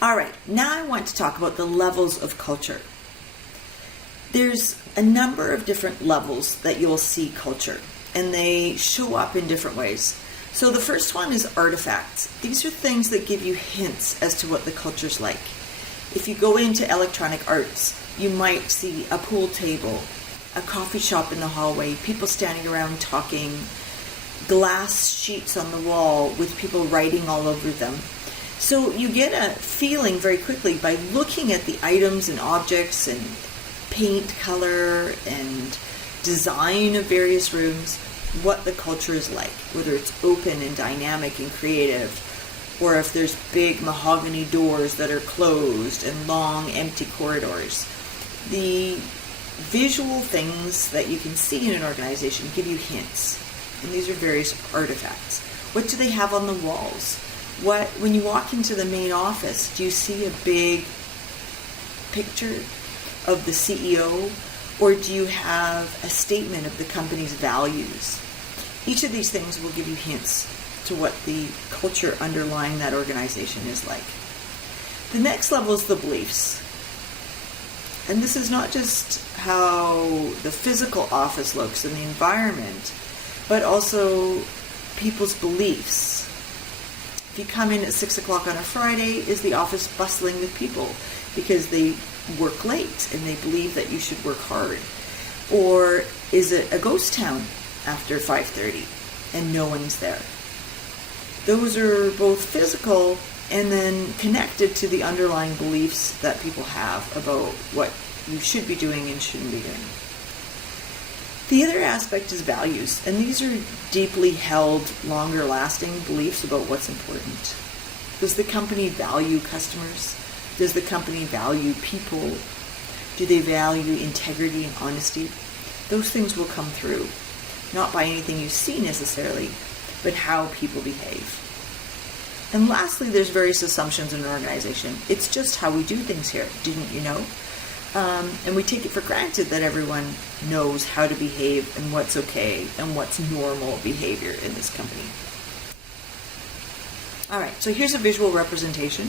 All right, now I want to talk about the levels of culture. There's a number of different levels that you'll see culture, and they show up in different ways. So the first one is artifacts. These are things that give you hints as to what the culture's like. If you go into electronic arts, you might see a pool table, a coffee shop in the hallway, people standing around talking, glass sheets on the wall with people writing all over them. So you get a feeling very quickly by looking at the items and objects and paint color and design of various rooms, what the culture is like, whether it's open and dynamic and creative, or if there's big mahogany doors that are closed and long empty corridors. The visual things that you can see in an organization give you hints, and these are various artifacts. What do they have on the walls? When you walk into the main office, do you see a big picture of the CEO, or do you have a statement of the company's values? Each of these things will give you hints to what the culture underlying that organization is like. The next level is the beliefs. And this is not just how the physical office looks and the environment, but also people's beliefs. If you come in at 6 o'clock on a Friday, is the office bustling with people because they work late and they believe that you should work hard? Or is it a ghost town after 5:30 and no one's there? Those are both physical and then connected to the underlying beliefs that people have about what you should be doing and shouldn't be doing. The other aspect is values, and these are deeply held, longer-lasting beliefs about what's important. Does the company value customers? Does the company value people? Do they value integrity and honesty? Those things will come through, not by anything you see necessarily, but how people behave. And lastly, there's various assumptions in an organization. It's just how we do things here, didn't you know? And we take it for granted that everyone knows how to behave and what's okay and what's normal behavior in this company. All right, so here's a visual representation.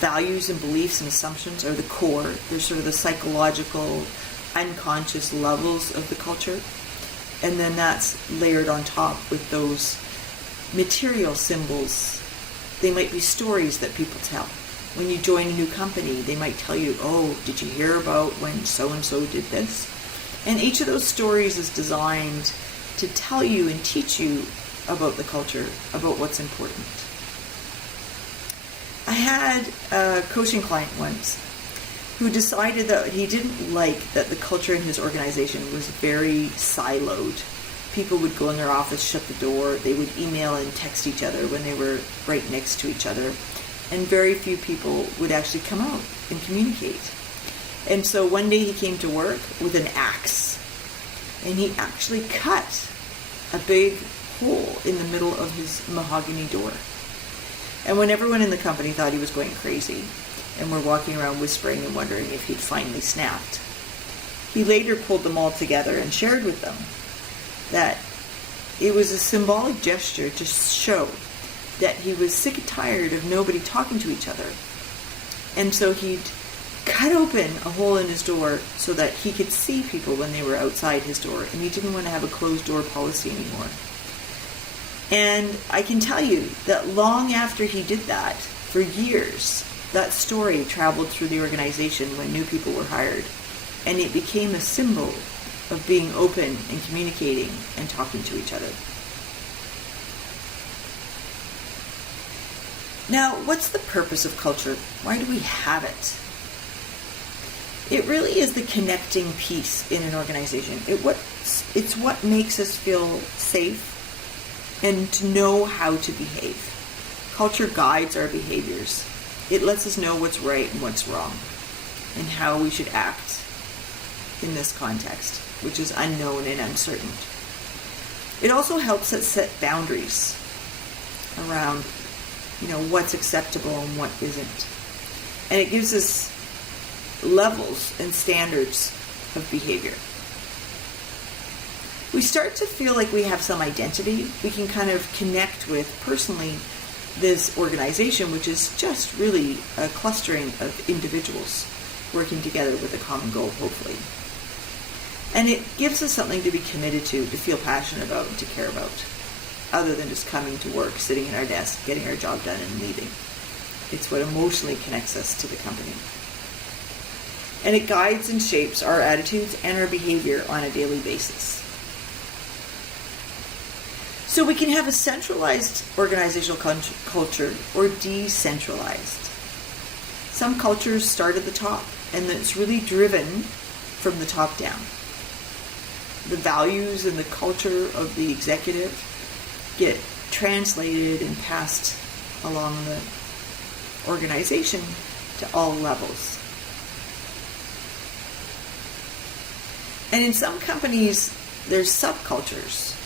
Values and beliefs and assumptions are the core. They're sort of the psychological, unconscious levels of the culture. And then that's layered on top with those material symbols. They might be stories that people tell. When you join a new company, they might tell you, oh, did you hear about when so-and-so did this? And each of those stories is designed to tell you and teach you about the culture, about what's important. I had a coaching client once who decided that he didn't like that the culture in his organization was very siloed. People would go in their office, shut the door, they would email and text each other when they were right next to each other. And very few people would actually come out and communicate. And so one day he came to work with an axe, and he actually cut a big hole in the middle of his mahogany door. And when everyone in the company thought he was going crazy and were walking around whispering and wondering if he'd finally snapped, he later pulled them all together and shared with them that it was a symbolic gesture to show that he was sick and tired of nobody talking to each other. And so he'd cut open a hole in his door so that he could see people when they were outside his door, and he didn't want to have a closed door policy anymore. And I can tell you that long after he did that, for years, that story traveled through the organization when new people were hired, and it became a symbol of being open and communicating and talking to each other. Now, what's the purpose of culture? Why do we have it? It really is the connecting piece in an organization. It's what makes us feel safe and to know how to behave. Culture guides our behaviors. It lets us know what's right and what's wrong and how we should act in this context, which is unknown and uncertain. It also helps us set boundaries around what's acceptable and what isn't. And it gives us levels and standards of behavior. We start to feel like we have some identity we can kind of connect with personally this organization, which is just really a clustering of individuals working together with a common goal, hopefully. And it gives us something to be committed to feel passionate about, and to care about, other than just coming to work, sitting at our desk, getting our job done, and leaving. It's what emotionally connects us to the company. And it guides and shapes our attitudes and our behavior on a daily basis. So we can have a centralized organizational culture or decentralized. Some cultures start at the top, and it's really driven from the top down. The values and the culture of the executive get translated and passed along the organization to all levels. And in some companies, there's subcultures.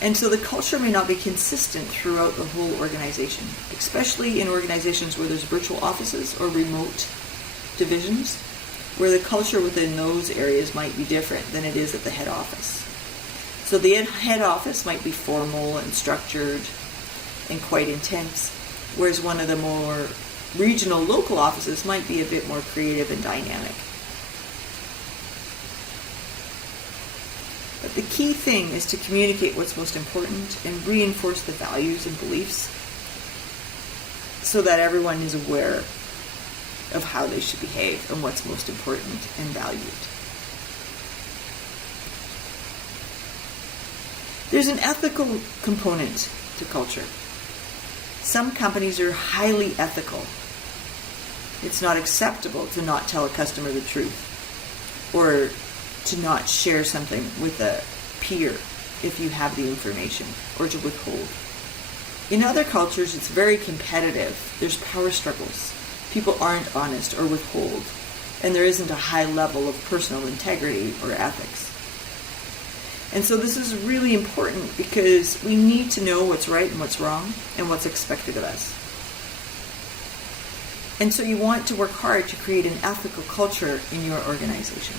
And so the culture may not be consistent throughout the whole organization, especially in organizations where there's virtual offices or remote divisions, where the culture within those areas might be different than it is at the head office. So the head office might be formal and structured and quite intense, whereas one of the more regional local offices might be a bit more creative and dynamic. But the key thing is to communicate what's most important and reinforce the values and beliefs so that everyone is aware of how they should behave and what's most important and valued. There's an ethical component to culture. Some companies are highly ethical. It's not acceptable to not tell a customer the truth, or to not share something with a peer if you have the information, or to withhold. In other cultures, it's very competitive. There's power struggles. People aren't honest or withhold, and there isn't a high level of personal integrity or ethics. And so this is really important because we need to know what's right and what's wrong and what's expected of us. And so you want to work hard to create an ethical culture in your organization.